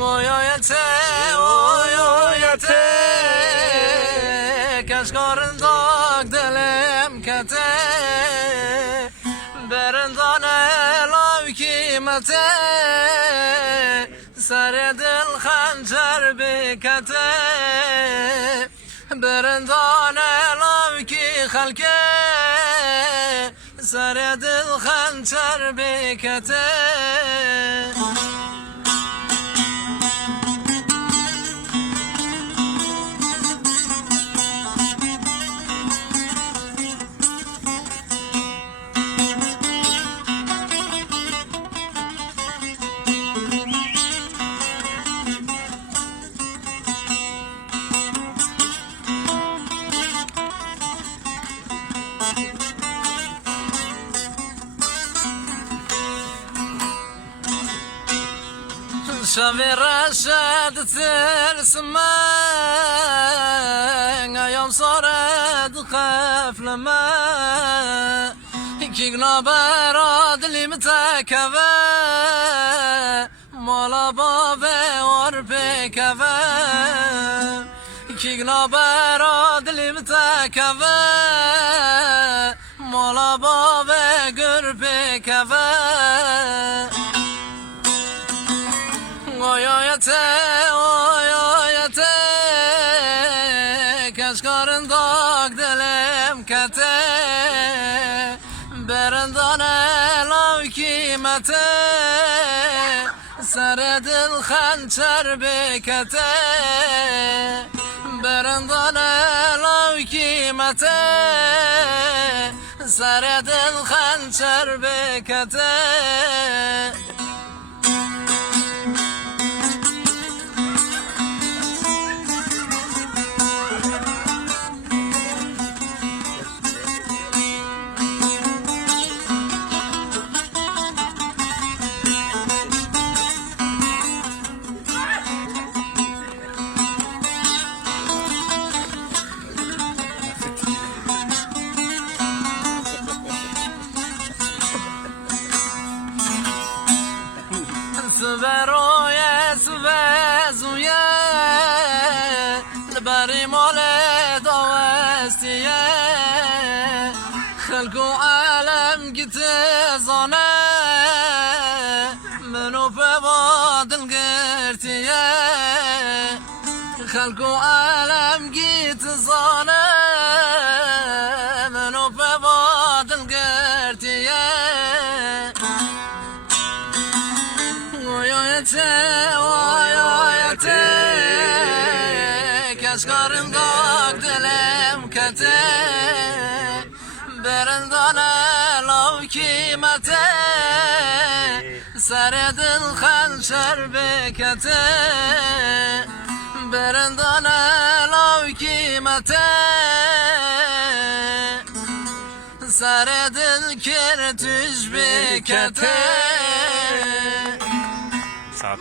Oyete, oyete, kaşgarındak dilim kete, berindane lavkimete, seredil hançer bikete, berindane lavki halke, seredil hançer bikete. شافي رشاد ترسمان يوم صارت خاف لما كيقنا براد اللي متكفى مالا بابا وربي كفى كيقنا براد اللي متكفى مالا بابا قربي كفى Oyete, oyete, kaşgarındak dilim kete, berindane lavkimete, seredil hançer bikete, berindane lavkimete, seredil hançer bikete. سبروية سبزوية البري مولد وستية خلقوا عالم قتزانا منو ببعض القرتية خلقوا عالم قتزانا منو ببعض القرتية oyete, kaşgarındak dilim kete, berindane lavkimete, seredil hançer bikete, berindane lavkimete, seredil kirtüş bikete. Saat